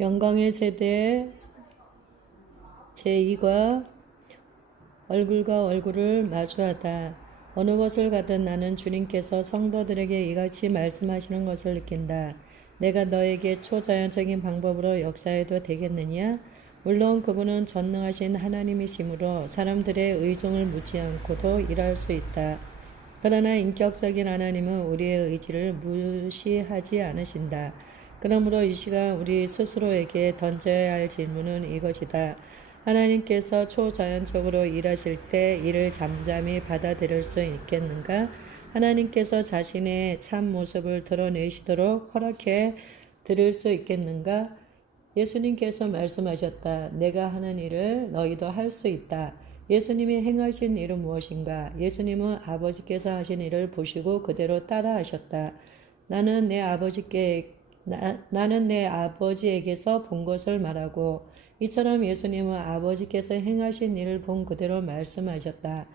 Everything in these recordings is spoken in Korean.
영광의 세대 제2가 얼굴과 얼굴을 마주하다. 어느 곳을 가든 나는 주님께서 성도들에게 이같이 말씀하시는 것을 느낀다. 내가 너에게 초자연적인 방법으로 역사해도 되겠느냐? 물론 그분은 전능하신 하나님이시므로 사람들의 의존을 묻지 않고도 일할 수 있다. 그러나 인격적인 하나님은 우리의 의지를 무시하지 않으신다. 그러므로 이 시간 우리 스스로에게 던져야 할 질문은 이것이다. 하나님께서 초자연적으로 일하실 때 이를 잠잠히 받아들일 수 있겠는가? 하나님께서 자신의 참 모습을 드러내시도록 허락해 드릴 수 있겠는가? 예수님께서 말씀하셨다. 내가 하는 일을 너희도 할 수 있다. 예수님이 행하신 일은 무엇인가? 예수님은 아버지께서 하신 일을 보시고 그대로 따라 하셨다. 나는 내 아버지에게서 본 것을 말하고, 이처럼 예수님은 아버지께서 행하신 일을 본 그대로 말씀하셨다.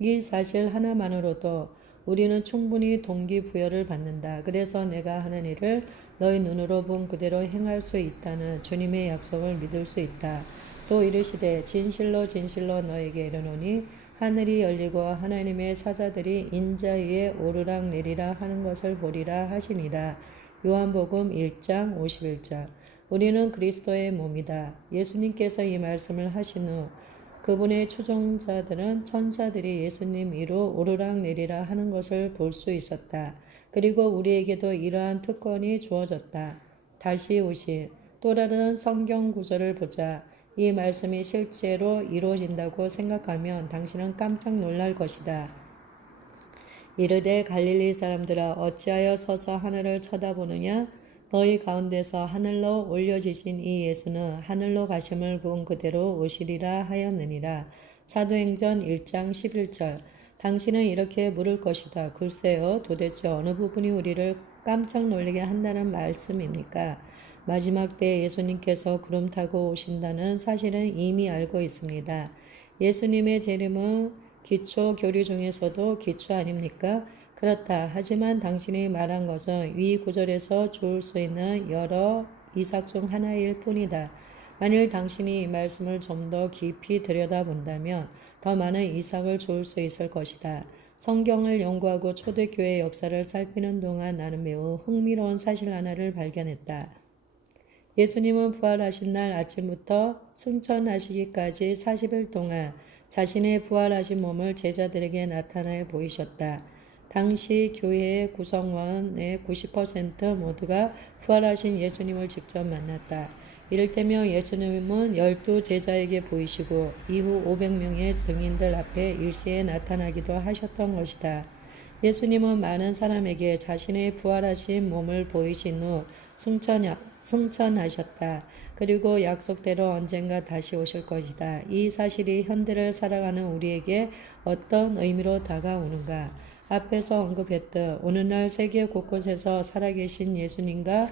이 사실 하나만으로도 우리는 충분히 동기부여를 받는다. 그래서 내가 하는 일을 너희 눈으로 본 그대로 행할 수 있다는 주님의 약속을 믿을 수 있다. 또 이르시되 진실로 진실로 너에게 이르노니 하늘이 열리고 하나님의 사자들이 인자 위에 오르락 내리락 하는 것을 보리라 하시니라. 요한복음 1장 51절. 우리는 그리스도의 몸이다. 예수님께서 이 말씀을 하신 후 그분의 추종자들은 천사들이 예수님 위로 오르락 내리락 하는 것을 볼 수 있었다. 그리고 우리에게도 이러한 특권이 주어졌다. 다시 오실 또 다른 성경 구절을 보자. 이 말씀이 실제로 이루어진다고 생각하면 당신은 깜짝 놀랄 것이다. 이르되 갈릴리 사람들아 어찌하여 서서 하늘을 쳐다보느냐? 너희 가운데서 하늘로 올려지신 이 예수는 하늘로 가심을 본 그대로 오시리라 하였느니라. 사도행전 1장 11절. 당신은 이렇게 물을 것이다. 글쎄요, 도대체 어느 부분이 우리를 깜짝 놀라게 한다는 말씀입니까? 마지막 때 예수님께서 구름 타고 오신다는 사실은 이미 알고 있습니다. 예수님의 재림은 기초 교리 중에서도 기초 아닙니까? 그렇다. 하지만 당신이 말한 것은 위 구절에서 좋을 수 있는 여러 이삭 중 하나일 뿐이다. 만일 당신이 이 말씀을 좀 더 깊이 들여다본다면 더 많은 이삭을 주울 수 있을 것이다. 성경을 연구하고 초대교회 역사를 살피는 동안 나는 매우 흥미로운 사실 하나를 발견했다. 예수님은 부활하신 날 아침부터 승천하시기까지 40일 동안 자신의 부활하신 몸을 제자들에게 나타내 보이셨다. 당시 교회의 구성원의 90% 모두가 부활하신 예수님을 직접 만났다. 이를테면 예수님은 12제자에게 보이시고 이후 500명의 증인들 앞에 일시에 나타나기도 하셨던 것이다. 예수님은 많은 사람에게 자신의 부활하신 몸을 보이신 후 승천하셨다. 그리고 약속대로 언젠가 다시 오실 것이다. 이 사실이 현대를 살아가는 우리에게 어떤 의미로 다가오는가? 앞에서 언급했듯 오늘날 세계 곳곳에서 살아계신 예수님과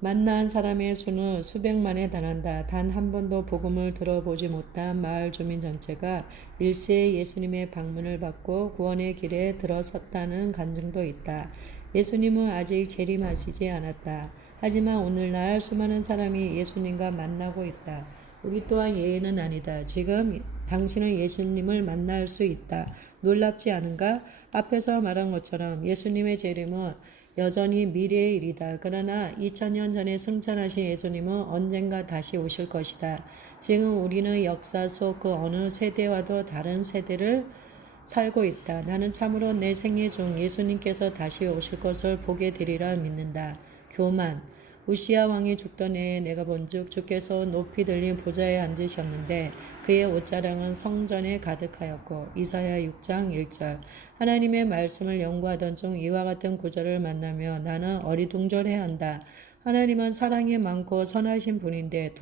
만난 사람의 수는 수백만에 달한다. 단 한 번도 복음을 들어보지 못한 마을 주민 전체가 일시에 예수님의 방문을 받고 구원의 길에 들어섰다는 간증도 있다. 예수님은 아직 재림하시지 않았다. 하지만 오늘날 수많은 사람이 예수님과 만나고 있다. 우리 또한 예외는 아니다. 지금 당신은 예수님을 만날 수 있다. 놀랍지 않은가? 앞에서 말한 것처럼 예수님의 재림은 여전히 미래의 일이다. 그러나 2000년 전에 승천하신 예수님은 언젠가 다시 오실 것이다. 지금 우리는 역사 속 그 어느 세대와도 다른 세대를 살고 있다. 나는 참으로 내 생애 중 예수님께서 다시 오실 것을 보게 되리라 믿는다. 교만. 우시야 왕이 죽던 해에 내가 본즉 주께서 높이 들린 보좌에 앉으셨는데 그의 옷자랑은 성전에 가득하였고. 이사야 6장 1절. 하나님의 말씀을 연구하던 중 이와 같은 구절을 만나며 나는 어리둥절해야 한다. 하나님은 사랑이 많고 선하신 분인데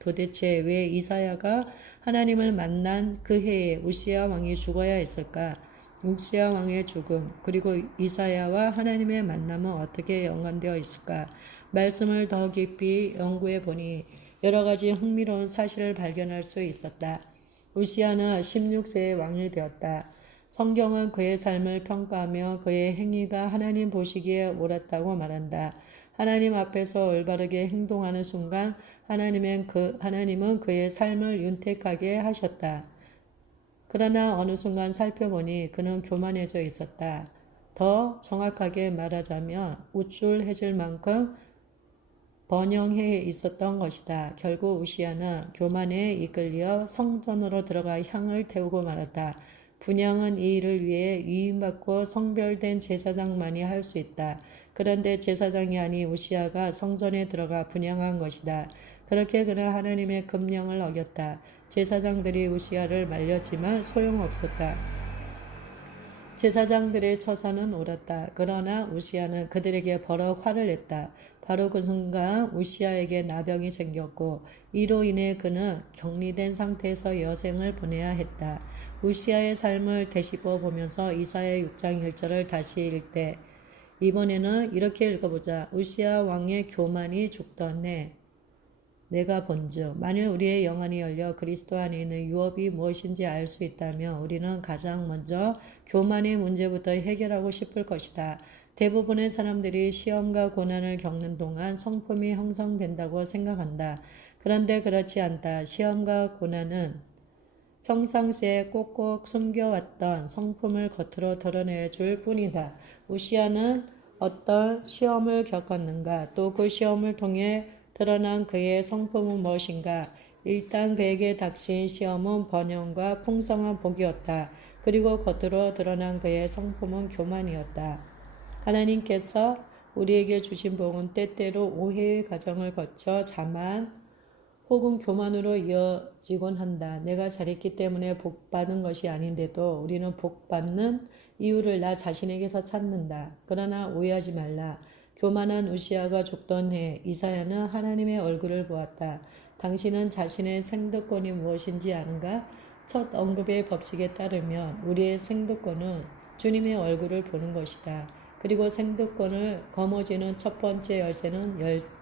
도대체 왜 이사야가 하나님을 만난 그 해에 우시야 왕이 죽어야 했을까? 우시야 왕의 죽음 그리고 이사야와 하나님의 만남은 어떻게 연관되어 있을까? 말씀을 더 깊이 연구해 보니 여러 가지 흥미로운 사실을 발견할 수 있었다. 우시야는 16세의 왕이 되었다. 성경은 그의 삶을 평가하며 그의 행위가 하나님 보시기에 옳았다고 말한다. 하나님 앞에서 올바르게 행동하는 순간 하나님은 그의 삶을 윤택하게 하셨다. 그러나 어느 순간 살펴보니 그는 교만해져 있었다. 더 정확하게 말하자면 우쭐해질 만큼 번영해 있었던 것이다. 결국 우시야는 교만에 이끌려 성전으로 들어가 향을 태우고 말았다. 분향은 이 일을 위해 위임받고 성별된 제사장만이 할 수 있다. 그런데 제사장이 아닌 우시야가 성전에 들어가 분향한 것이다. 그렇게 그는 하나님의 금령을 어겼다. 제사장들이 우시야를 말렸지만 소용없었다. 제사장들의 처사는 옳았다. 그러나 우시야는 그들에게 버럭 화를 냈다. 바로 그 순간 우시야에게 나병이 생겼고 이로 인해 그는 격리된 상태에서 여생을 보내야 했다. 우시야의 삶을 되짚어 보면서 이사야 6장 1절을 다시 읽되 이번에는 이렇게 읽어보자. 우시야 왕의 교만이 죽더네. 내가 본즉 만일 우리의 영안이 열려 그리스도 안에 있는 유업이 무엇인지 알 수 있다면 우리는 가장 먼저 교만의 문제부터 해결하고 싶을 것이다. 대부분의 사람들이 시험과 고난을 겪는 동안 성품이 형성된다고 생각한다. 그런데 그렇지 않다. 시험과 고난은 평상시에 꼭꼭 숨겨왔던 성품을 겉으로 드러내줄 뿐이다. 우시야는 어떤 시험을 겪었는가? 또 그 시험을 통해 드러난 그의 성품은 무엇인가? 일단 그에게 닥친 시험은 번영과 풍성한 복이었다. 그리고 겉으로 드러난 그의 성품은 교만이었다. 하나님께서 우리에게 주신 복은 때때로 오해의 과정을 거쳐 자만 혹은 교만으로 이어지곤 한다. 내가 잘했기 때문에 복받은 것이 아닌데도 우리는 복받는 이유를 나 자신에게서 찾는다. 그러나 오해하지 말라. 교만한 우시야가 죽던 해 이사야는 하나님의 얼굴을 보았다. 당신은 자신의 생득권이 무엇인지 아는가? 첫 언급의 법칙에 따르면 우리의 생득권은 주님의 얼굴을 보는 것이다. 그리고 생득권을 거머쥐는 첫 번째 열쇠는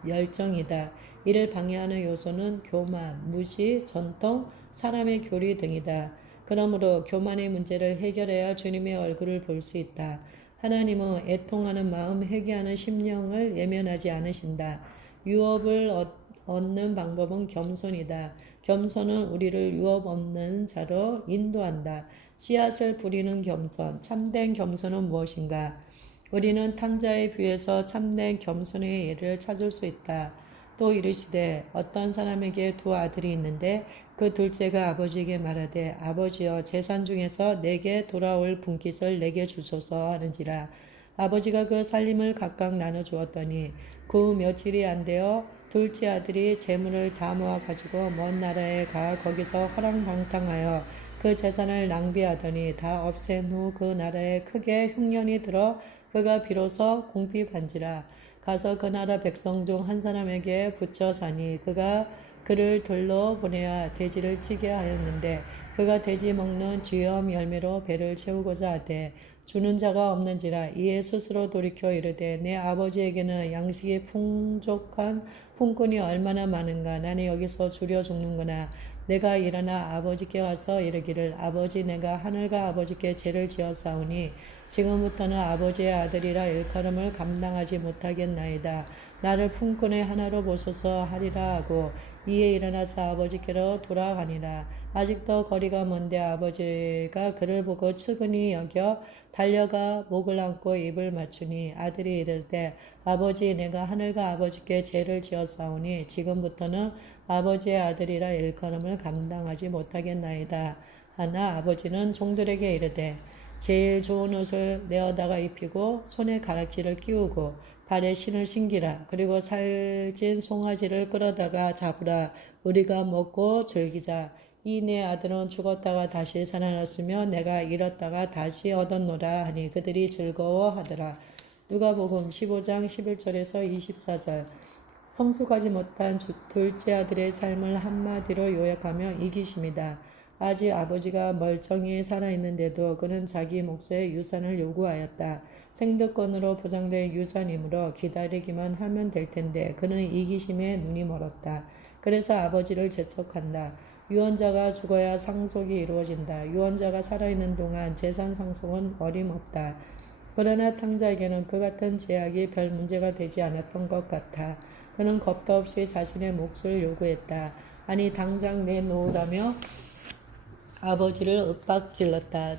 열정이다. 이를 방해하는 요소는 교만, 무시, 전통, 사람의 교리 등이다. 그러므로 교만의 문제를 해결해야 주님의 얼굴을 볼 수 있다. 하나님은 애통하는 마음, 회개하는 심령을 예면하지 않으신다. 유업을 얻는 방법은 겸손이다. 겸손은 우리를 유업 없는 자로 인도한다. 씨앗을 부리는 겸손, 참된 겸손은 무엇인가? 우리는 탕자의 뷰에서 참된 겸손의 예를 찾을 수 있다. 또 이르시되 어떤 사람에게 두 아들이 있는데 그 둘째가 아버지에게 말하되 아버지여 재산 중에서 내게 돌아올 분깃을 내게 주소서 하는지라. 아버지가 그 살림을 각각 나눠 주었더니 그 며칠이 안 되어 둘째 아들이 재물을 다 모아 가지고 먼 나라에 가 거기서 허랑방탕하여 그 재산을 낭비하더니 다 없앤 후 그 나라에 크게 흉년이 들어 그가 비로소 궁핍한지라. 가서 그 나라 백성 중 한 사람에게 붙여 사니 그가 그를 들러 보내야 돼지를 치게 하였는데 그가 돼지 먹는 쥐염 열매로 배를 채우고자 하되 주는 자가 없는지라. 이에 스스로 돌이켜 이르되 내 아버지에게는 양식이 풍족한 품꾼이 얼마나 많은가. 나는 여기서 줄여 죽는구나. 내가 일어나 아버지께 가서 이르기를 아버지 내가 하늘과 아버지께 죄를 지었사오니 지금부터는 아버지의 아들이라 일컬음을 감당하지 못하겠나이다. 나를 품꾼의 하나로 보소서 하리라 하고 이에 일어나서 아버지께로 돌아가니라. 아직도 거리가 먼데 아버지가 그를 보고 측은히 여겨 달려가 목을 안고 입을 맞추니 아들이 이르되 아버지 내가 하늘과 아버지께 죄를 지었사오니 지금부터는 아버지의 아들이라 일컬음을 감당하지 못하겠나이다. 하나 아버지는 종들에게 이르되 제일 좋은 옷을 내어다가 입히고 손에 가락지를 끼우고 발에 신을 신기라. 그리고 살찐 송아지를 끌어다가 잡으라. 우리가 먹고 즐기자. 이 내 아들은 죽었다가 다시 살아났으며 내가 잃었다가 다시 얻었노라 하니 그들이 즐거워하더라. 누가복음 15장 11절에서 24절. 성숙하지 못한 둘째 아들의 삶을 한마디로 요약하며 이기심이다. 아직 아버지가 멀쩡히 살아있는데도 그는 자기 몫의 유산을 요구하였다. 생득권으로 보장된 유산이므로 기다리기만 하면 될 텐데 그는 이기심에 눈이 멀었다. 그래서 아버지를 재촉한다. 유언자가 죽어야 상속이 이루어진다. 유언자가 살아있는 동안 재산 상속은 어림없다. 그러나 탕자에게는 그 같은 제약이 별 문제가 되지 않았던 것 같아. 그는 겁도 없이 자신의 몫을 요구했다. 아니 당장 내놓으라며 아버지를 윽박질렀다.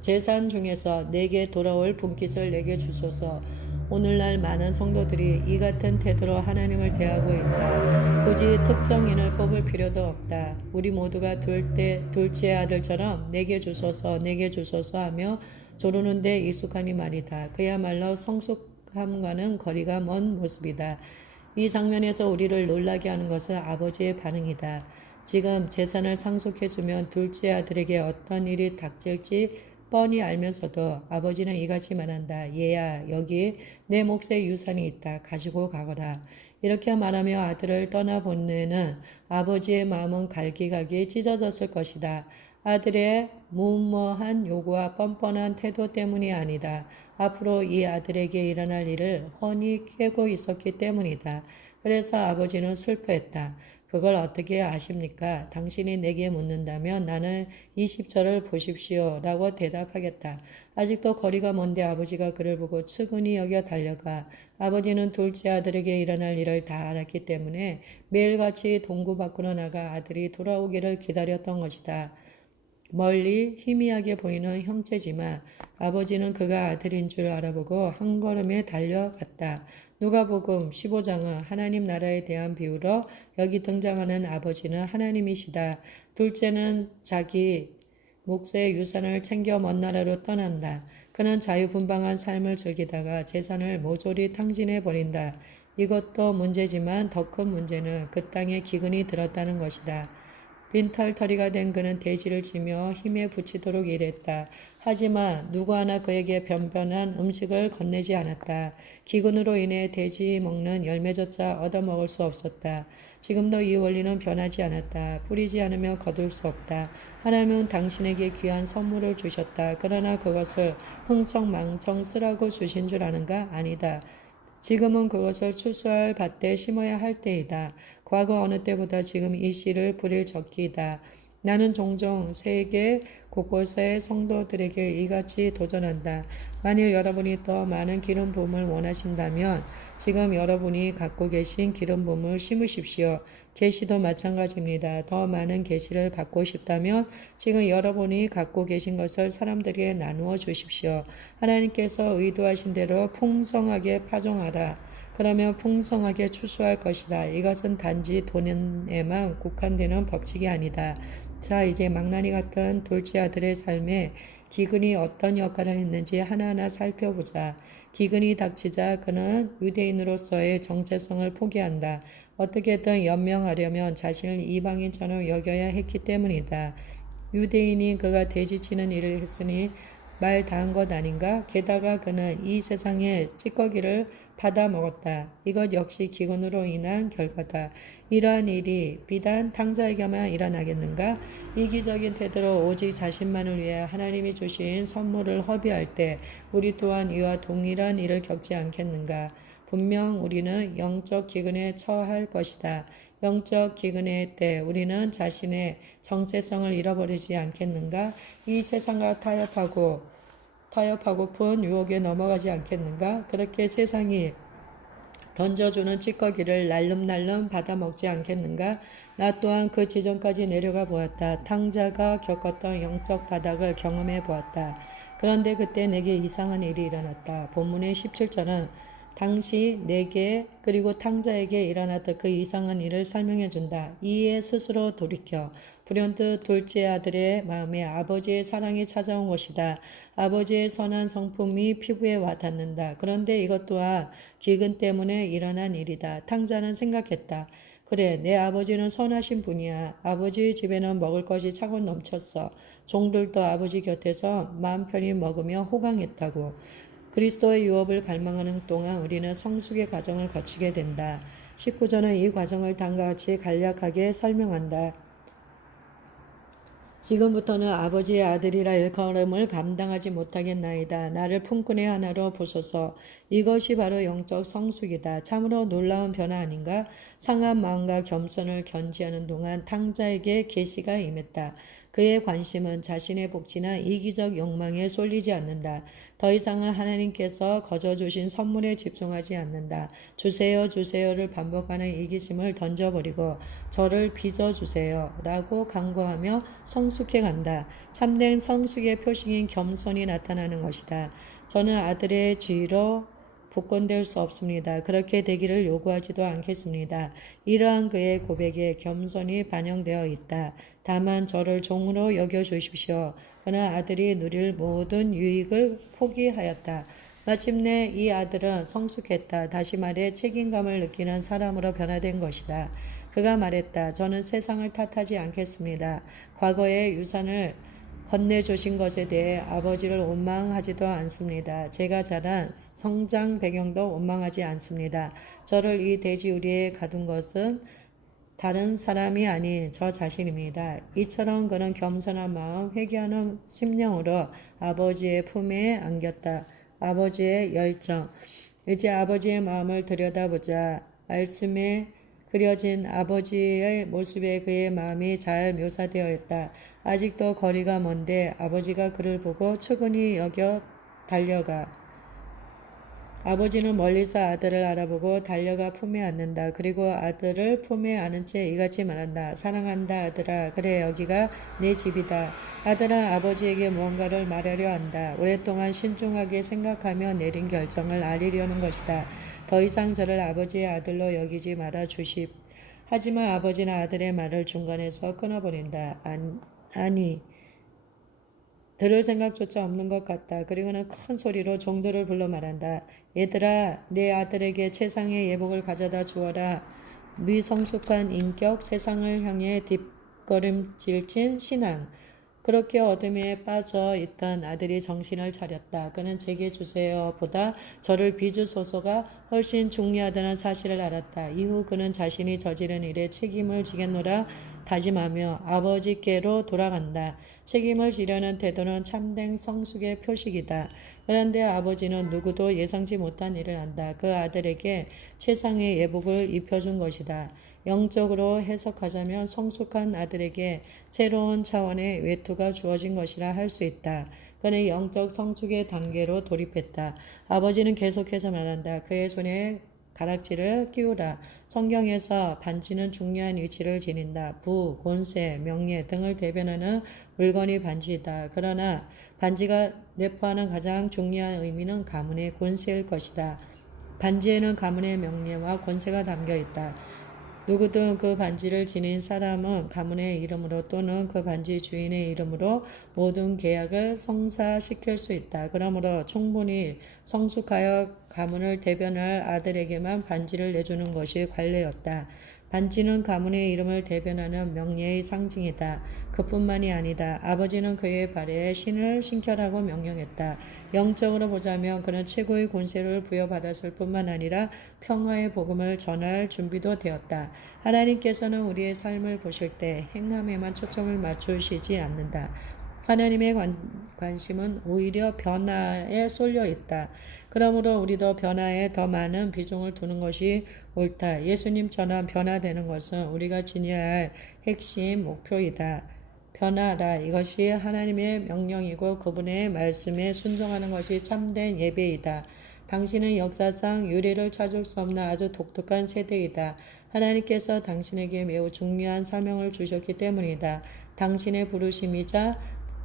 재산 중에서 내게 돌아올 분깃을 내게 주소서. 오늘날 많은 성도들이 이 같은 태도로 하나님을 대하고 있다. 굳이 특정인을 꼽을 필요도 없다. 우리 모두가 둘째 아들처럼 내게 주소서 내게 주소서 하며 조르는데 익숙하니 말이다. 그야말로 성숙함과는 거리가 먼 모습이다. 이 장면에서 우리를 놀라게 하는 것은 아버지의 반응이다. 지금 재산을 상속해주면 둘째 아들에게 어떤 일이 닥칠지 뻔히 알면서도 아버지는 이같이 말한다. 얘야, 여기 내 몫의 유산이 있다. 가지고 가거라. 이렇게 말하며 아들을 떠나보내는 아버지의 마음은 갈기갈기 찢어졌을 것이다. 아들의 무모한 요구와 뻔뻔한 태도 때문이 아니다. 앞으로 이 아들에게 일어날 일을 훤히 꿰고 있었기 때문이다. 그래서 아버지는 슬퍼했다. 그걸 어떻게 아십니까? 당신이 내게 묻는다면 나는 20절을 보십시오. 라고 대답하겠다. 아직도 거리가 먼데 아버지가 그를 보고 측은히 여겨 달려가. 아버지는 둘째 아들에게 일어날 일을 다 알았기 때문에 매일같이 동구 밖으로 나가 아들이 돌아오기를 기다렸던 것이다. 멀리 희미하게 보이는 형체지만 아버지는 그가 아들인 줄 알아보고 한 걸음에 달려갔다. 누가복음 15장은 하나님 나라에 대한 비유로 여기 등장하는 아버지는 하나님이시다. 둘째는 자기 몫의 유산을 챙겨 먼 나라로 떠난다. 그는 자유분방한 삶을 즐기다가 재산을 모조리 탕진해 버린다. 이것도 문제지만 더 큰 문제는 그 땅에 기근이 들었다는 것이다. 빈털터리가 된 그는 돼지를 치며 힘에 부치도록 일했다. 하지만 누구 하나 그에게 변변한 음식을 건네지 않았다. 기근으로 인해 돼지 먹는 열매조차 얻어먹을 수 없었다. 지금도 이 원리는 변하지 않았다. 뿌리지 않으면 거둘 수 없다. 하나님은 당신에게 귀한 선물을 주셨다. 그러나 그것을 흥청망청 쓰라고 주신 줄 아는가? 아니다. 지금은 그것을 추수할 밭에 심어야 할 때이다. 과거 어느 때보다 지금 이 씨를 뿌릴 적기이다. 나는 종종 세계 곳곳의 성도들에게 이같이 도전한다. 만일 여러분이 더 많은 기름 부음을 원하신다면 지금 여러분이 갖고 계신 기름 부음을 심으십시오. 계시도 마찬가지입니다. 더 많은 계시를 받고 싶다면 지금 여러분이 갖고 계신 것을 사람들에게 나누어 주십시오. 하나님께서 의도하신 대로 풍성하게 파종하라. 그러면 풍성하게 추수할 것이다. 이것은 단지 돈에만 국한되는 법칙이 아니다. 자, 이제 망나니 같은 둘째 아들의 삶에 기근이 어떤 역할을 했는지 하나하나 살펴보자. 기근이 닥치자 그는 유대인으로서의 정체성을 포기한다. 어떻게든 연명하려면 자신을 이방인처럼 여겨야 했기 때문이다. 유대인이 그가 돼지치는 일을 했으니 말 다 한 것 아닌가? 게다가 그는 이 세상의 찌꺼기를 받아 먹었다. 이것 역시 기근으로 인한 결과다. 이러한 일이 비단 탕자에게만 일어나겠는가? 이기적인 태도로 오직 자신만을 위해 하나님이 주신 선물을 허비할 때 우리 또한 이와 동일한 일을 겪지 않겠는가? 분명 우리는 영적 기근에 처할 것이다. 영적 기근의 때 우리는 자신의 정체성을 잃어버리지 않겠는가? 이 세상과 타협하고픈 유혹에 넘어가지 않겠는가? 그렇게 세상이 던져주는 찌꺼기를 날름날름 받아먹지 않겠는가? 나 또한 그 지점까지 내려가 보았다. 탕자가 겪었던 영적 바닥을 경험해 보았다. 그런데 그때 내게 이상한 일이 일어났다. 본문의 17절은 당시 내게 그리고 탕자에게 일어났던 그 이상한 일을 설명해 준다. 이에 스스로 돌이켜 불현듯 둘째 아들의 마음에 아버지의 사랑이 찾아온 것이다. 아버지의 선한 성품이 피부에 와닿는다. 그런데 이것 또한 기근 때문에 일어난 일이다. 탕자는 생각했다. 그래, 내 아버지는 선하신 분이야. 아버지 집에는 먹을 것이 차고 넘쳤어. 종들도 아버지 곁에서 마음 편히 먹으며 호강했다고. 그리스도의 유업을 갈망하는 동안 우리는 성숙의 과정을 거치게 된다. 19절은 이 과정을 다음과 같이 간략하게 설명한다. 지금부터는 아버지의 아들이라 일컬음을 감당하지 못하겠나이다. 나를 품꾼의 하나로 보소서. 이것이 바로 영적 성숙이다. 참으로 놀라운 변화 아닌가? 상한 마음과 겸손을 견지하는 동안 탕자에게 계시가 임했다. 그의 관심은 자신의 복지나 이기적 욕망에 쏠리지 않는다. 더 이상은 하나님께서 거저 주신 선물에 집중하지 않는다. 주세요, 주세요를 반복하는 이기심을 던져버리고 저를 빚어주세요 라고 간구하며 성숙해 간다. 참된 성숙의 표식인 겸손이 나타나는 것이다. 저는 아들의 지위로 복권될 수 없습니다. 그렇게 되기를 요구하지도 않겠습니다. 이러한 그의 고백에 겸손이 반영되어 있다. 다만 저를 종으로 여겨주십시오. 그는 아들이 누릴 모든 유익을 포기하였다. 마침내 이 아들은 성숙했다. 다시 말해 책임감을 느끼는 사람으로 변화된 것이다. 그가 말했다. 저는 세상을 탓하지 않겠습니다. 과거의 유산을 건네주신 것에 대해 아버지를 원망하지도 않습니다. 제가 자란 성장 배경도 원망하지 않습니다. 저를 이 돼지우리에 가둔 것은 다른 사람이 아닌 저 자신입니다. 이처럼 그는 겸손한 마음, 회개하는 심령으로 아버지의 품에 안겼다. 아버지의 열정. 이제 아버지의 마음을 들여다보자. 말씀에 그려진 아버지의 모습에 그의 마음이 잘 묘사되어 있다. 아직도 거리가 먼데 아버지가 그를 보고 측은히 여겨 달려가. 아버지는 멀리서 아들을 알아보고 달려가 품에 안는다. 그리고 아들을 품에 안은 채 이같이 말한다. 사랑한다 아들아. 그래 여기가 내 집이다. 아들은 아버지에게 무언가를 말하려 한다. 오랫동안 신중하게 생각하며 내린 결정을 알리려는 것이다. 더 이상 저를 아버지의 아들로 여기지 말아 주십. 하지만 아버지는 아들의 말을 중간에서 끊어버린다. 아니. 들을 생각조차 없는 것 같다. 그리고는 큰 소리로 종들을 불러 말한다. 얘들아, 내 아들에게 최상의 예복을 가져다 주어라. 미성숙한 인격, 세상을 향해 뒷걸음질친 신앙. 그렇게 어둠에 빠져 있던 아들이 정신을 차렸다. 그는 제게 주세요 보다 저를 빚으소서가 훨씬 중요하다는 사실을 알았다. 이후 그는 자신이 저지른 일에 책임을 지겠노라 다짐하며 아버지께로 돌아간다. 책임을 지려는 태도는 참된 성숙의 표식이다. 그런데 아버지는 누구도 예상치 못한 일을 한다. 그 아들에게 최상의 예복을 입혀준 것이다. 영적으로 해석하자면 성숙한 아들에게 새로운 차원의 외투가 주어진 것이라 할 수 있다. 그는 영적 성숙의 단계로 돌입했다. 아버지는 계속해서 말한다. 그의 손에 가락지를 끼우라. 성경에서 반지는 중요한 위치를 지닌다. 부, 권세, 명예 등을 대변하는 물건이 반지이다. 그러나 반지가 내포하는 가장 중요한 의미는 가문의 권세일 것이다. 반지에는 가문의 명예와 권세가 담겨 있다. 누구든 그 반지를 지닌 사람은 가문의 이름으로 또는 그 반지 주인의 이름으로 모든 계약을 성사시킬 수 있다. 그러므로 충분히 성숙하여 가문을 대변할 아들에게만 반지를 내주는 것이 관례였다. 반지는 가문의 이름을 대변하는 명예의 상징이다. 그뿐만이 아니다. 아버지는 그의 발에 신을 신겨라고 명령했다. 영적으로 보자면 그는 최고의 권세를 부여받았을 뿐만 아니라 평화의 복음을 전할 준비도 되었다. 하나님께서는 우리의 삶을 보실 때 행함에만 초점을 맞추시지 않는다. 하나님의 관심은 오히려 변화에 쏠려 있다. 그러므로 우리도 변화에 더 많은 비중을 두는 것이 옳다. 예수님처럼 변화되는 것은 우리가 지녀야 할 핵심 목표이다. 변화라. 이것이 하나님의 명령이고 그분의 말씀에 순종하는 것이 참된 예배이다. 당신은 역사상 유례를 찾을 수 없는 아주 독특한 세대이다. 하나님께서 당신에게 매우 중요한 사명을 주셨기 때문이다. 당신의 부르심이자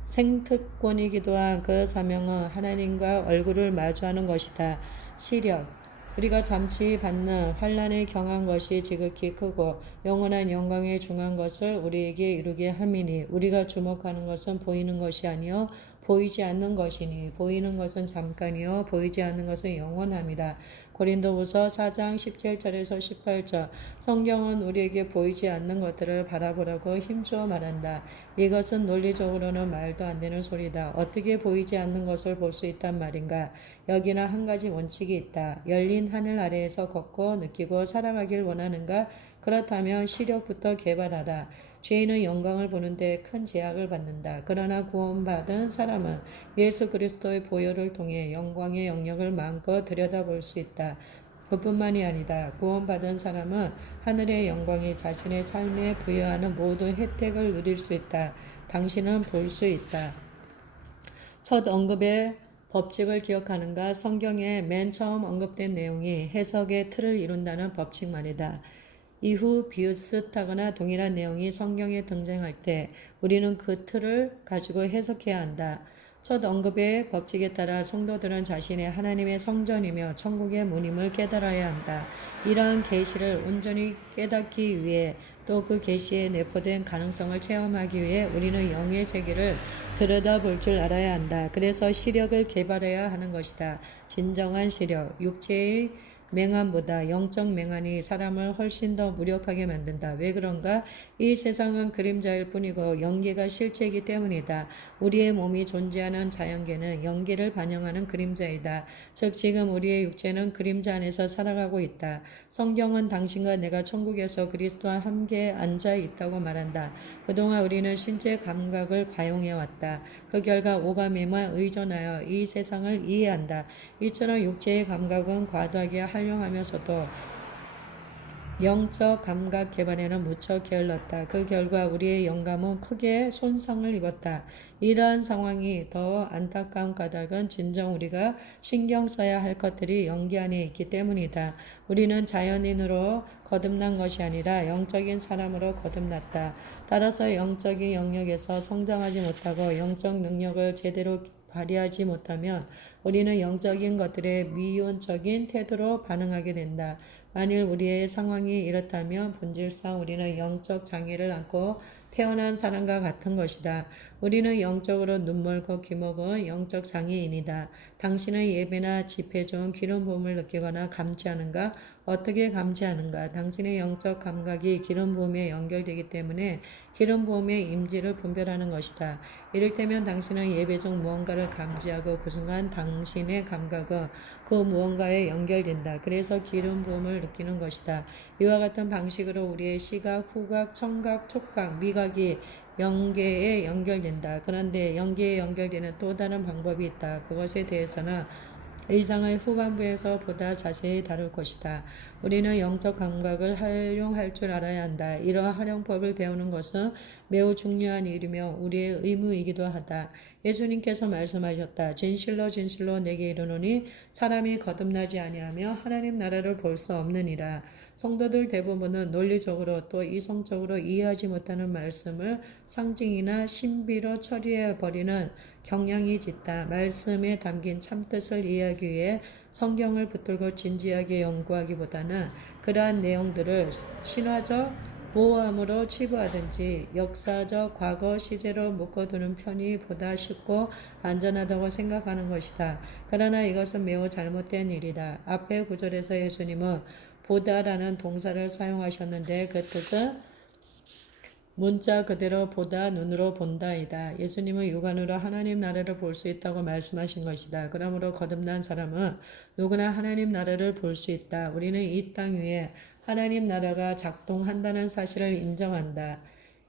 생특권이기도 한 그 사명은 하나님과 얼굴을 마주하는 것이다. 시력. 우리가 잠시 받는 환난에 경한 것이 지극히 크고 영원한 영광에 중한 것을 우리에게 이루게 함이니 우리가 주목하는 것은 보이는 것이 아니요 보이지 않는 것이니 보이는 것은 잠깐이요 보이지 않는 것은 영원함이라. 고린도후서 4장 17절에서 18절. 성경은 우리에게 보이지 않는 것들을 바라보라고 힘주어 말한다. 이것은 논리적으로는 말도 안 되는 소리다. 어떻게 보이지 않는 것을 볼 수 있단 말인가? 여기는 한 가지 원칙이 있다. 열린 하늘 아래에서 걷고 느끼고 살아가길 원하는가? 그렇다면 시력부터 개발하라. 죄인은 영광을 보는데 큰 제약을 받는다. 그러나 구원받은 사람은 예수 그리스도의 보혈을 통해 영광의 영역을 마음껏 들여다볼 수 있다. 그뿐만이 아니다. 구원받은 사람은 하늘의 영광이 자신의 삶에 부여하는 모든 혜택을 누릴 수 있다. 당신은 볼 수 있다. 첫 언급의 법칙을 기억하는가? 성경에 맨 처음 언급된 내용이 해석의 틀을 이룬다는 법칙만이다. 이후 비슷하거나 동일한 내용이 성경에 등장할 때 우리는 그 틀을 가지고 해석해야 한다. 첫 언급의 법칙에 따라 성도들은 자신의 하나님의 성전이며 천국의 문임을 깨달아야 한다. 이러한 계시를 온전히 깨닫기 위해 또 그 계시에 내포된 가능성을 체험하기 위해 우리는 영의 세계를 들여다볼 줄 알아야 한다. 그래서 시력을 개발해야 하는 것이다. 진정한 시력, 육체의 맹함보다 영적 맹함이 사람을 훨씬 더 무력하게 만든다. 왜 그런가? 이 세상은 그림자일 뿐이고 연기가 실체이기 때문이다. 우리의 몸이 존재하는 자연계는 연기를 반영하는 그림자이다. 즉 지금 우리의 육체는 그림자 안에서 살아가고 있다. 성경은 당신과 내가 천국에서 그리스도와 함께 앉아 있다고 말한다. 그동안 우리는 신체 감각을 과용해왔다. 그 결과 오감에만 의존하여 이 세상을 이해한다. 이처럼 육체의 감각은 과도하게 활용하면서도 영적 감각 개발에는 무척 게을렀다. 그 결과 우리의 영감은 크게 손상을 입었다. 이러한 상황이 더 안타까운 까닭은 진정 우리가 신경 써야 할 것들이 영계 안에 있기 때문이다. 우리는 자연인으로 거듭난 것이 아니라 영적인 사람으로 거듭났다. 따라서 영적인 영역에서 성장하지 못하고 영적 능력을 제대로 발휘하지 못하면 우리는 영적인 것들에 미온적인 태도로 반응하게 된다. 만일 우리의 상황이 이렇다면 본질상 우리는 영적 장애를 안고 태어난 사람과 같은 것이다. 우리는 영적으로 눈멀고 귀먹은 영적 장애인이다. 당신은 예배나 집회 중 기름 부음을 느끼거나 감지하는가? 어떻게 감지하는가? 당신의 영적 감각이 기름 부음에 연결되기 때문에 기름 부음의 임지를 분별하는 것이다. 이를테면 당신은 예배 중 무언가를 감지하고 그 순간 당신의 감각은 그 무언가에 연결된다. 그래서 기름 부음을 느끼는 것이다. 이와 같은 방식으로 우리의 시각, 후각, 청각, 촉각, 미각이 영계에 연결된다. 그런데 영계에 연결되는 또 다른 방법이 있다. 그것에 대해서는 이 장의 후반부에서 보다 자세히 다룰 것이다. 우리는 영적 감각을 활용할 줄 알아야 한다. 이러한 활용법을 배우는 것은 매우 중요한 일이며 우리의 의무이기도 하다. 예수님께서 말씀하셨다. 진실로 진실로 내게 이르노니 사람이 거듭나지 아니하며 하나님 나라를 볼 수 없느니라. 성도들 대부분은 논리적으로 또 이성적으로 이해하지 못하는 말씀을 상징이나 신비로 처리해버리는 경향이 짙다. 말씀에 담긴 참뜻을 이해하기 위해 성경을 붙들고 진지하게 연구하기보다는 그러한 내용들을 신화적 모호함으로 치부하든지 역사적 과거 시제로 묶어두는 편이 보다 쉽고 안전하다고 생각하는 것이다. 그러나 이것은 매우 잘못된 일이다. 앞의 구절에서 예수님은 보다라는 동사를 사용하셨는데 그 뜻은 문자 그대로 보다 눈으로 본다이다. 예수님은 육안으로 하나님 나라를 볼 수 있다고 말씀하신 것이다. 그러므로 거듭난 사람은 누구나 하나님 나라를 볼 수 있다. 우리는 이 땅 위에 하나님 나라가 작동한다는 사실을 인정한다.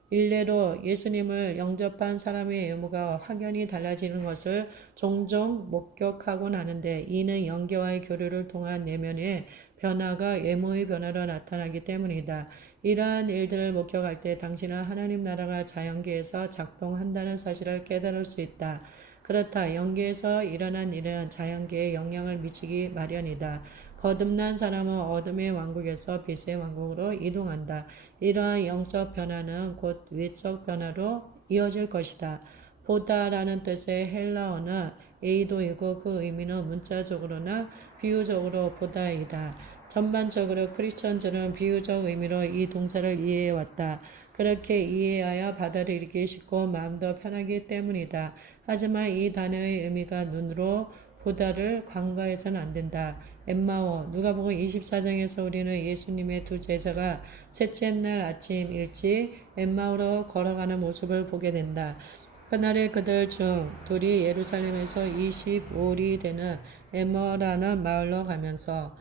일례로 예수님을 영접한 사람의 외모가 확연히 달라지는 것을 종종 목격하곤 하는데 이는 영계와의 교류를 통한 내면의 변화가 외모의 변화로 나타나기 때문이다. 이러한 일들을 목격할 때 당신은 하나님 나라가 자연계에서 작동한다는 사실을 깨달을 수 있다. 그렇다. 영계에서 일어난 일은 자연계에 영향을 미치기 마련이다. 거듭난 사람은 어둠의 왕국에서 빛의 왕국으로 이동한다. 이러한 영적 변화는 곧 외적 변화로 이어질 것이다. 보다라는 뜻의 헬라어는 에이도이고 그 의미는 문자적으로나 비유적으로 보다이다. 전반적으로 크리스천들은 비유적 의미로 이 동사를 이해해왔다. 그렇게 이해하여 받아들이기 쉽고 마음도 편하기 때문이다. 하지만 이 단어의 의미가 눈으로 보다를 간과해서는 안 된다. 엠마오, 누가복음 24장에서 우리는 예수님의 두 제자가 셋째 날 아침 일찍 엠마오로 걸어가는 모습을 보게 된다. 그날에 그들 중 둘이 예루살렘에서 25리 되는 엠마오라는 마을로 가면서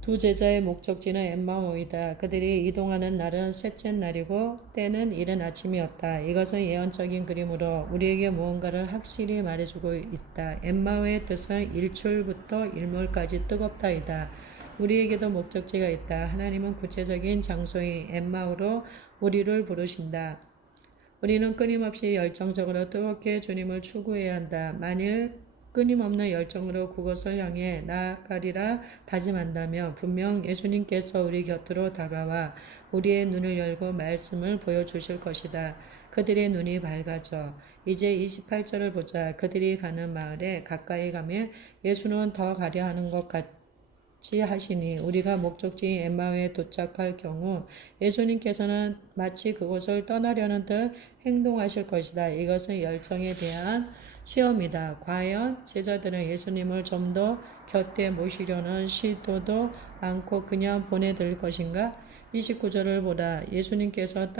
두 제자의 목적지는 엠마오이다. 그들이 이동하는 날은 셋째 날이고 때는 이른 아침이었다. 이것은 예언적인 그림으로 우리에게 무언가를 확실히 말해주고 있다. 엠마오의 뜻은 일출부터 일몰까지 뜨겁다이다. 우리에게도 목적지가 있다. 하나님은 구체적인 장소인 엠마오로 우리를 부르신다. 우리는 끊임없이 열정적으로 뜨겁게 주님을 추구해야 한다. 만일 끊임없는 열정으로 그것을 향해 나아가리라 다짐한다면 분명 예수님께서 우리 곁으로 다가와 우리의 눈을 열고 말씀을 보여주실 것이다. 그들의 눈이 밝아져 이제 28절을 보자. 그들이 가는 마을에 가까이 가면 예수는 더 가려 하는 것 같이 하시니 우리가 목적지인 엠마오에 도착할 경우 예수님께서는 마치 그곳을 떠나려는 듯 행동하실 것이다. 이것은 열정에 대한 시험이다. 과연 제자들은 예수님을 좀 더 곁에 모시려는 시도도 않고 그냥 보내들 것인가? 29절을 보라. 예수님께서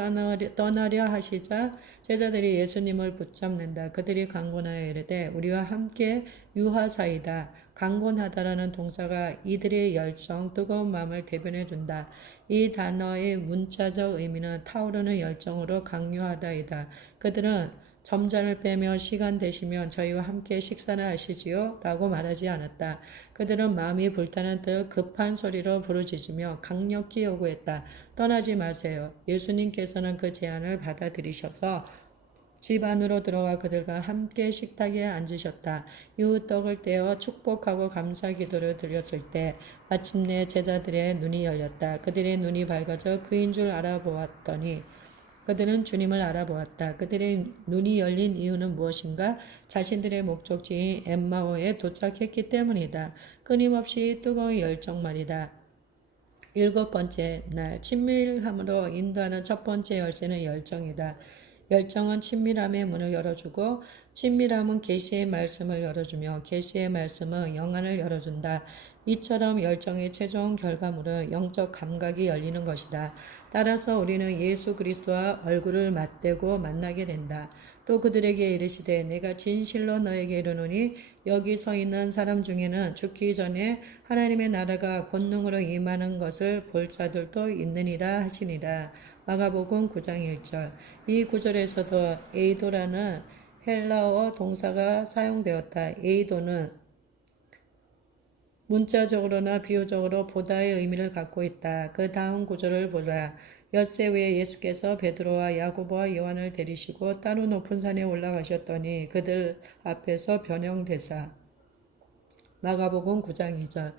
떠나려 하시자 제자들이 예수님을 붙잡는다. 그들이 강권하여 이르되 우리와 함께 유하사이다. 강권하다라는 동사가 이들의 열정, 뜨거운 마음을 대변해 준다. 이 단어의 문자적 의미는 타오르는 열정으로 강요하다이다. 그들은 점잔을 빼며 시간 되시면 저희와 함께 식사나 하시지요? 라고 말하지 않았다. 그들은 마음이 불타는 듯 급한 소리로 부르짖으며 강력히 요구했다. 떠나지 마세요. 예수님께서는 그 제안을 받아들이셔서 집 안으로 들어가 그들과 함께 식탁에 앉으셨다. 이후 떡을 떼어 축복하고 감사 기도를 드렸을 때 마침내 제자들의 눈이 열렸다. 그들의 눈이 밝아져 그인 줄 알아보았더니 그들은 주님을 알아보았다. 그들의 눈이 열린 이유는 무엇인가? 자신들의 목적지인 엠마오에 도착했기 때문이다. 끊임없이 뜨거운 열정 말이다. 7번째 날 친밀함으로 인도하는 첫 번째 열쇠는 열정이다. 열정은 친밀함의 문을 열어주고 친밀함은 계시의 말씀을 열어주며 계시의 말씀은 영안을 열어준다. 이처럼 열정의 최종 결과물은 영적 감각이 열리는 것이다. 따라서 우리는 예수 그리스도와 얼굴을 맞대고 만나게 된다. 또 그들에게 이르시되 내가 진실로 너에게 이르노니 여기 서 있는 사람 중에는 죽기 전에 하나님의 나라가 권능으로 임하는 것을 볼 자들도 있느니라 하시니라. 마가복음 9장 1절. 이 구절에서도 에이도라는 헬라어 동사가 사용되었다. 에이도는 문자적으로나 비유적으로 보다의 의미를 갖고 있다. 그 다음 구절을 보라. 엿새 후에 예수께서 베드로와 야고보와 요한을 데리시고 따로 높은 산에 올라가셨더니 그들 앞에서 변형되사. 마가복음 9장 2절.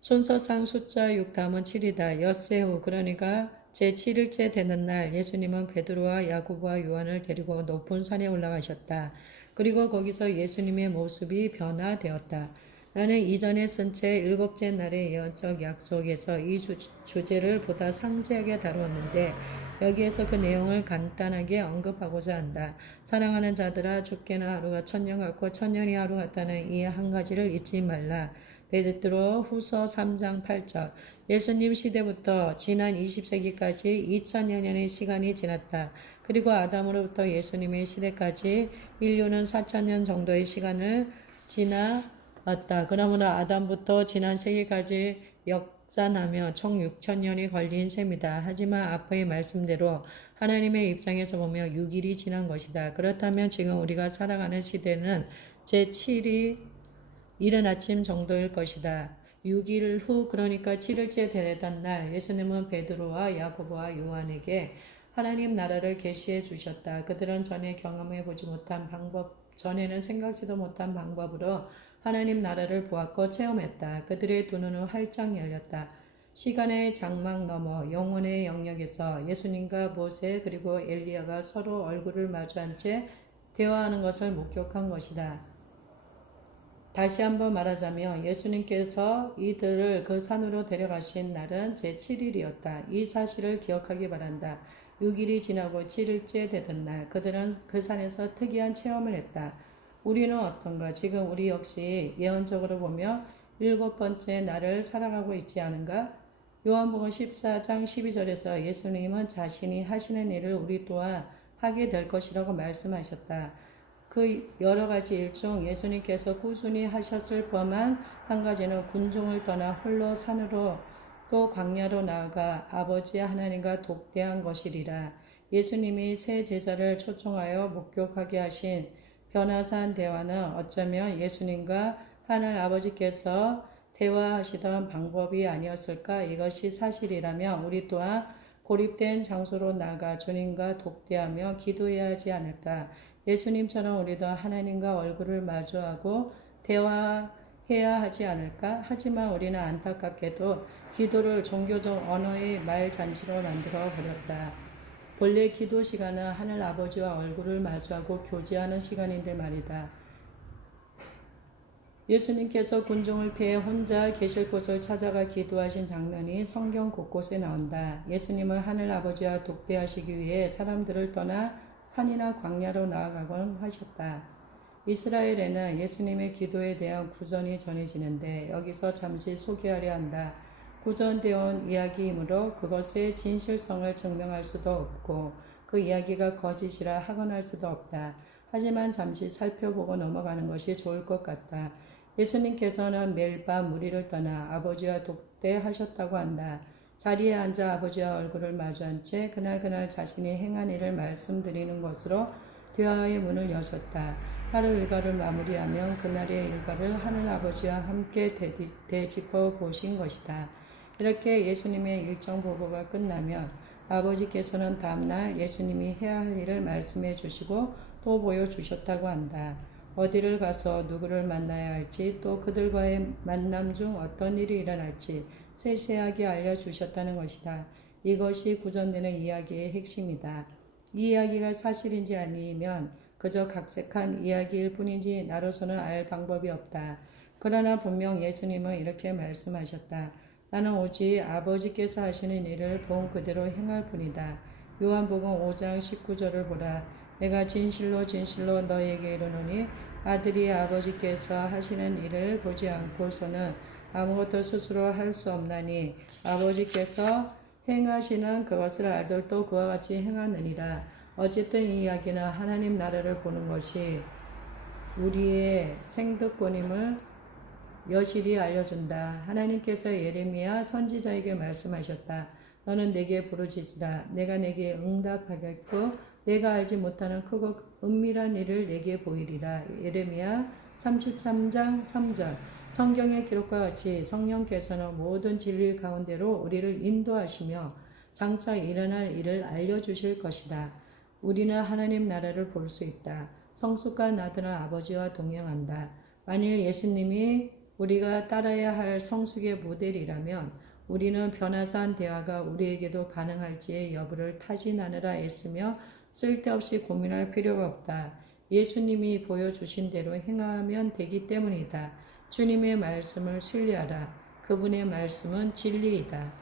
순서상 숫자 6 다음은 7이다. 엿새 후 그러니까 제7일째 되는 날 예수님은 베드로와 야고보와 요한을 데리고 높은 산에 올라가셨다. 그리고 거기서 예수님의 모습이 변화되었다. 나는 이전에 쓴 채 7째 날의 예언적 약속에서 이 주제를 보다 상세하게 다루었는데 여기에서 그 내용을 간단하게 언급하고자 한다. 사랑하는 자들아 죽게나 하루가 천년 같고 천년이 하루 같다는 이 한 가지를 잊지 말라. 베드로 후서 3장 8절. 예수님 시대부터 지난 20세기까지 2000여년의 시간이 지났다. 그리고 아담으로부터 예수님의 시대까지 인류는 4000년 정도의 시간을 지나왔다. 그러므로 아담부터 지난 세기까지 역산하며 총 6000년이 걸린 셈이다. 하지만 앞의 말씀대로 하나님의 입장에서 보면 6일이 지난 것이다. 그렇다면 지금 우리가 살아가는 시대는 제7이 이른 아침 정도일 것이다. 6일 후 그러니까 7일째 되던 날 예수님은 베드로와 야고보와 요한에게 하나님 나라를 계시해 주셨다. 그들은 전에 경험해 보지 못한 방법, 전에는 생각지도 못한 방법으로 하나님 나라를 보았고 체험했다. 그들의 두 눈은 활짝 열렸다. 시간의 장막 너머 영혼의 영역에서 예수님과 모세 그리고 엘리야가 서로 얼굴을 마주한 채 대화하는 것을 목격한 것이다. 다시 한번 말하자면 예수님께서 이들을 그 산으로 데려가신 날은 제7일이었다. 이 사실을 기억하기 바란다. 6일이 지나고 7일째 되던 날 그들은 그 산에서 특이한 체험을 했다. 우리는 어떤가? 지금 우리 역시 예언적으로 보며 7번째 날을 살아가고 있지 않은가? 요한복음 14장 12절에서 예수님은 자신이 하시는 일을 우리 또한 하게 될 것이라고 말씀하셨다. 그 여러 가지 일 중 예수님께서 꾸준히 하셨을 법한 한 가지는 군중을 떠나 홀로 산으로 또 광야로 나아가 아버지 하나님과 독대한 것이리라. 예수님이 새 제자를 초청하여 목격하게 하신 변화산 대화는 어쩌면 예수님과 하늘 아버지께서 대화하시던 방법이 아니었을까? 이것이 사실이라면 우리 또한 고립된 장소로 나가 주님과 독대하며 기도해야 하지 않을까? 예수님처럼 우리도 하나님과 얼굴을 마주하고 대화해야 하지 않을까? 하지만 우리는 안타깝게도 기도를 종교적 언어의 말잔치로 만들어 버렸다. 본래 기도 시간은 하늘 아버지와 얼굴을 마주하고 교제하는 시간인데 말이다. 예수님께서 군중을 피해 혼자 계실 곳을 찾아가 기도하신 장면이 성경 곳곳에 나온다. 예수님은 하늘 아버지와 독대하시기 위해 사람들을 떠나 산이나 광야로 나아가곤 하셨다. 이스라엘에는 예수님의 기도에 대한 구전이 전해지는데 여기서 잠시 소개하려 한다. 구전되어 온 이야기이므로 그것의 진실성을 증명할 수도 없고 그 이야기가 거짓이라 하거할 수도 없다. 하지만 잠시 살펴보고 넘어가는 것이 좋을 것 같다. 예수님께서는 매일 밤 무리를 떠나 아버지와 독대하셨다고 한다. 자리에 앉아 아버지와 얼굴을 마주한 채 그날 자신이 행한 일을 말씀드리는 것으로 대화의 문을 여셨다. 하루 일과를 마무리하면 그날의 일과를 하늘 아버지와 함께 되짚어 보신 것이다. 이렇게 예수님의 일정 보고가 끝나면 아버지께서는 다음날 예수님이 해야 할 일을 말씀해 주시고 또 보여주셨다고 한다. 어디를 가서 누구를 만나야 할지 또 그들과의 만남 중 어떤 일이 일어날지 세세하게 알려주셨다는 것이다. 이것이 구전되는 이야기의 핵심이다. 이 이야기가 사실인지 아니면 그저 각색한 이야기일 뿐인지 나로서는 알 방법이 없다. 그러나 분명 예수님은 이렇게 말씀하셨다. 나는 오직 아버지께서 하시는 일을 본 그대로 행할 뿐이다. 요한복음 5장 19절을 보라. 내가 진실로 너희에게 이르노니 아들이 아버지께서 하시는 일을 보지 않고서는 아무것도 스스로 할 수 없나니 아버지께서 행하시는 그것을 아들도 그와 같이 행하느니라. 어쨌든 이 이야기는 하나님 나라를 보는 것이 우리의 생득권임을 여실히 알려준다. 하나님께서 예레미야 선지자에게 말씀하셨다. 너는 내게 부르짖으라. 내가 내게 응답하겠고 내가 알지 못하는 크고 은밀한 일을 내게 보이리라. 예레미야 33장 3절. 성경의 기록과 같이 성령께서는 모든 진리 가운데로 우리를 인도하시며 장차 일어날 일을 알려주실 것이다. 우리는 하나님 나라를 볼 수 있다. 성숙한 아들은 아버지와 동행한다. 만일 예수님이 우리가 따라야 할 성숙의 모델이라면 우리는 변화산 대화가 우리에게도 가능할지의 여부를 타진하느라 애쓰며 쓸데없이 고민할 필요가 없다. 예수님이 보여주신 대로 행하면 되기 때문이다. 주님의 말씀을 신뢰하라. 그분의 말씀은 진리이다.